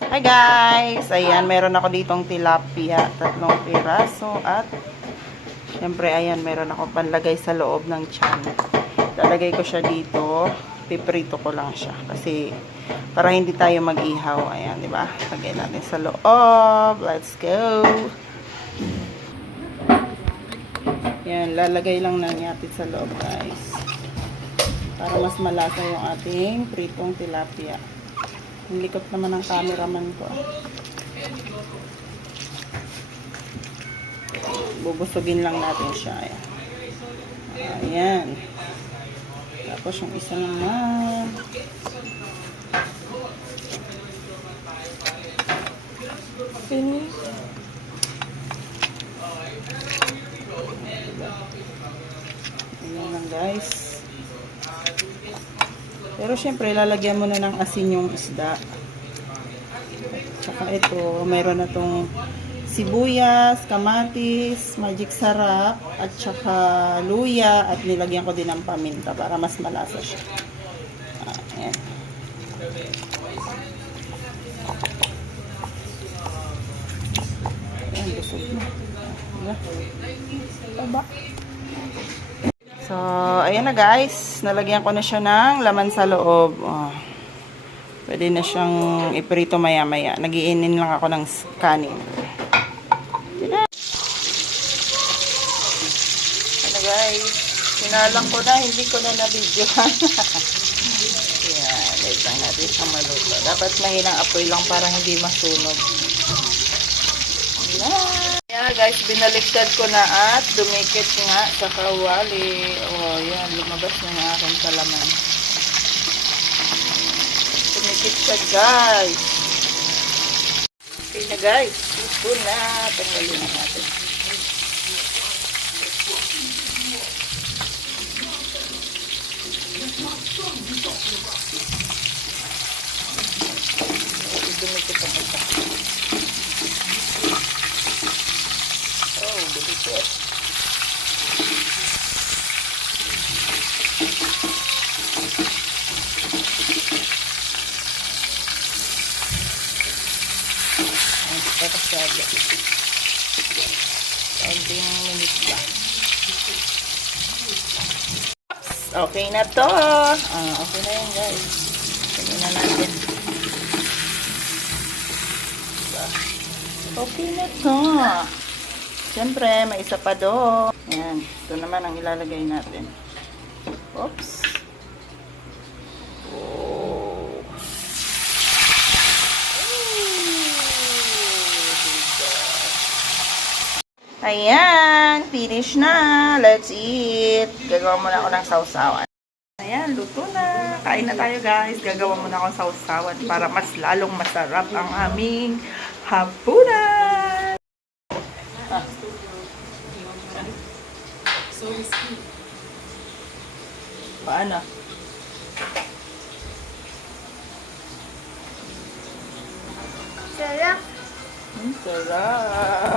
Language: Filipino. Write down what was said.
Hi guys! Ayan, meron ako ditong tilapia, tatlong piraso at syempre ayan, meron ako panlagay sa loob ng tiyan. Lalagay ko siya dito, piprito ko lang siya kasi para hindi tayo mag-ihaw. Ayan, di ba? Lagay natin sa loob. Let's go! Yan, lalagay lang na natin sa loob guys. Para mas malasa yung ating pritong tilapia. Ang likot naman ng cameraman ko. Bubusugin lang natin siya. Ayan. Tapos yung isa naman. Finish. Ayan lang guys. Pero syempre, lalagyan mo na ng asin yung isda. Tsaka ito, mayroon na tong sibuyas, kamatis, magic sarap, at tsaka luya, at nilagyan ko din ng paminta para mas malasa siya. Ayan. Ayan, busog na. Diba? So, ayan na guys. Nalagyan ko na siya ng laman sa loob. Oh. Pwede na siyang iprito maya-maya. Nagiinin lang ako ng kanin. Ano guys. Sinalang ko na. Hindi ko na nabidyohan. Yan. Wait natin siyang maluto. Dapat mahinang apoy lang para hindi masunog. Yan guys, binaliktad ko na at dumikit nga sa kawali. Oh, yan, lumabas na yung aking kalaman. Dumikit siya guys. Okay na guys, ito na. Tanggalin na natin. Dumikit ang isa. Papasyado. Kaunting minutes lang. Okay na to. Ah, okay na yan guys. Tingnan na natin. Okay na to. Siyempre, may isa pa doon. Ayan. Ito naman ang ilalagay natin. Oops. Oh. Ayan. Finish na. Let's eat. Gagawa muna ako ng sausawan. Ayan, luto na. Kain na tayo guys. Gagawa muna ako ng sausawan para mas lalong masarap ang aming hapunan. Paano? Sarap. Hmm, sarap.